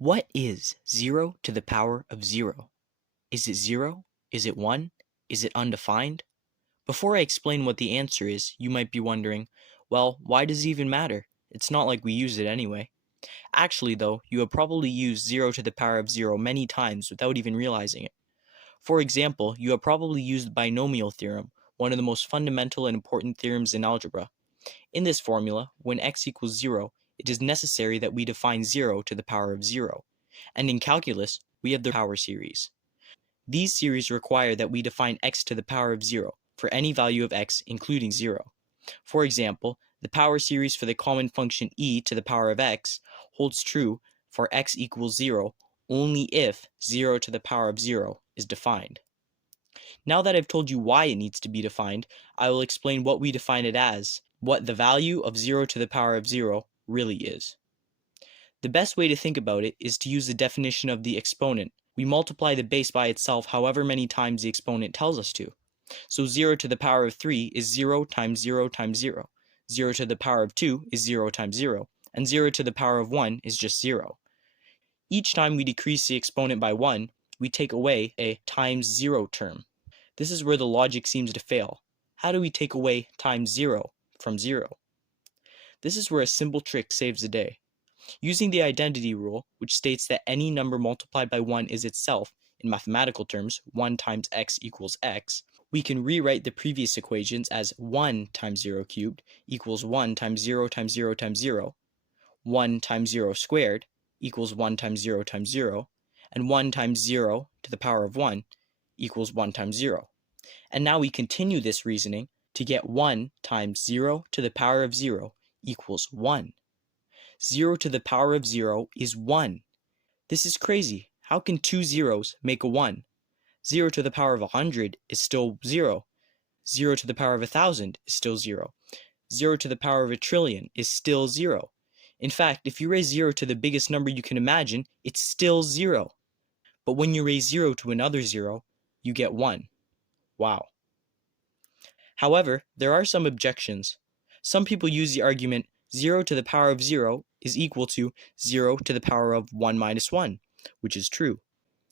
What is 0 to the power of 0? Is it 0? Is it 1? Is it undefined? Before I explain what the answer is, you might be wondering, well, why does it even matter? It's not like we use it anyway. Actually, though, you have probably used 0 to the power of 0 many times without even realizing it. For example, you have probably used the binomial theorem, one of the most fundamental and important theorems in algebra. In this formula, when x equals 0, it is necessary that we define 0 to the power of 0. And in calculus, we have the power series. These series require that we define x to the power of 0 for any value of x including 0. For example, the power series for the common function e to the power of x holds true for x equals 0 only if 0 to the power of 0 is defined. Now that I've told you why it needs to be defined, I will explain what we define it as, what the value of 0 to the power of 0 really is. The best way to think about it is to use the definition of the exponent. We multiply the base by itself however many times the exponent tells us to. So 0 to the power of 3 is 0 times 0 times 0. 0 to the power of 2 is 0 times 0. And 0 to the power of 1 is just 0. Each time we decrease the exponent by 1, we take away a times 0 term. This is where the logic seems to fail. How do we take away times 0 from 0? This is where a simple trick saves the day. Using the identity rule, which states that any number multiplied by 1 is itself, in mathematical terms, 1 times x equals x, we can rewrite the previous equations as 1 times 0 cubed equals 1 times 0 times 0 times 0, 1 times 0 squared equals 1 times 0 times 0, and 1 times 0 to the power of 1 equals 1 times 0. And now we continue this reasoning to get 1 times 0 to the power of 0 equals 1. 0 to the power of 0 is 1. This is crazy. How can two zeros make a 1? 0 to the power of 100 is still 0. 0 to the power of 1,000 is still 0. 0 to the power of a trillion is still 0. In fact, if you raise 0 to the biggest number you can imagine, it's still 0. But when you raise 0 to another 0, you get 1. Wow. However, there are some objections. Some people use the argument 0 to the power of 0 is equal to 0 to the power of 1 minus 1, which is true.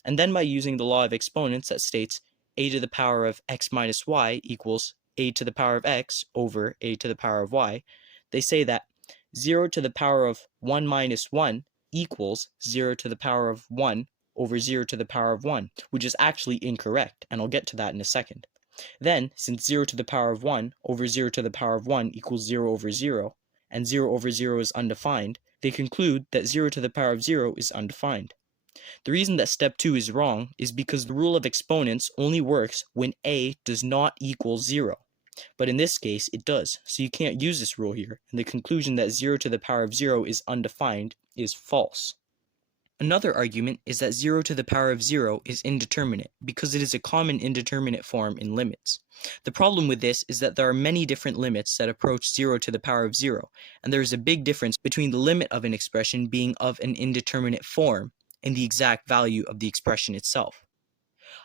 And then by using the law of exponents that states a to the power of x minus y equals a to the power of x over a to the power of y, they say that 0 to the power of 1 minus 1 equals 0 to the power of 1 over 0 to the power of 1, which is actually incorrect, and I'll get to that in a second. Then, since 0 to the power of 1 over 0 to the power of 1 equals 0 over 0, and 0 over 0 is undefined, they conclude that 0 to the power of 0 is undefined. The reason that step 2 is wrong is because the rule of exponents only works when a does not equal 0. But in this case, it does, so you can't use this rule here, and the conclusion that 0 to the power of 0 is undefined is false. Another argument is that 0 to the power of 0 is indeterminate because it is a common indeterminate form in limits. The problem with this is that there are many different limits that approach 0 to the power of 0, and there is a big difference between the limit of an expression being of an indeterminate form and the exact value of the expression itself.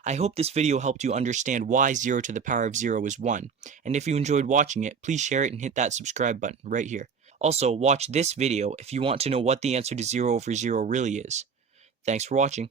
I hope this video helped you understand why 0 to the power of 0 is 1, and if you enjoyed watching it, please share it and hit that subscribe button right here. Also, watch this video if you want to know what the answer to 0 over 0 really is. Thanks for watching.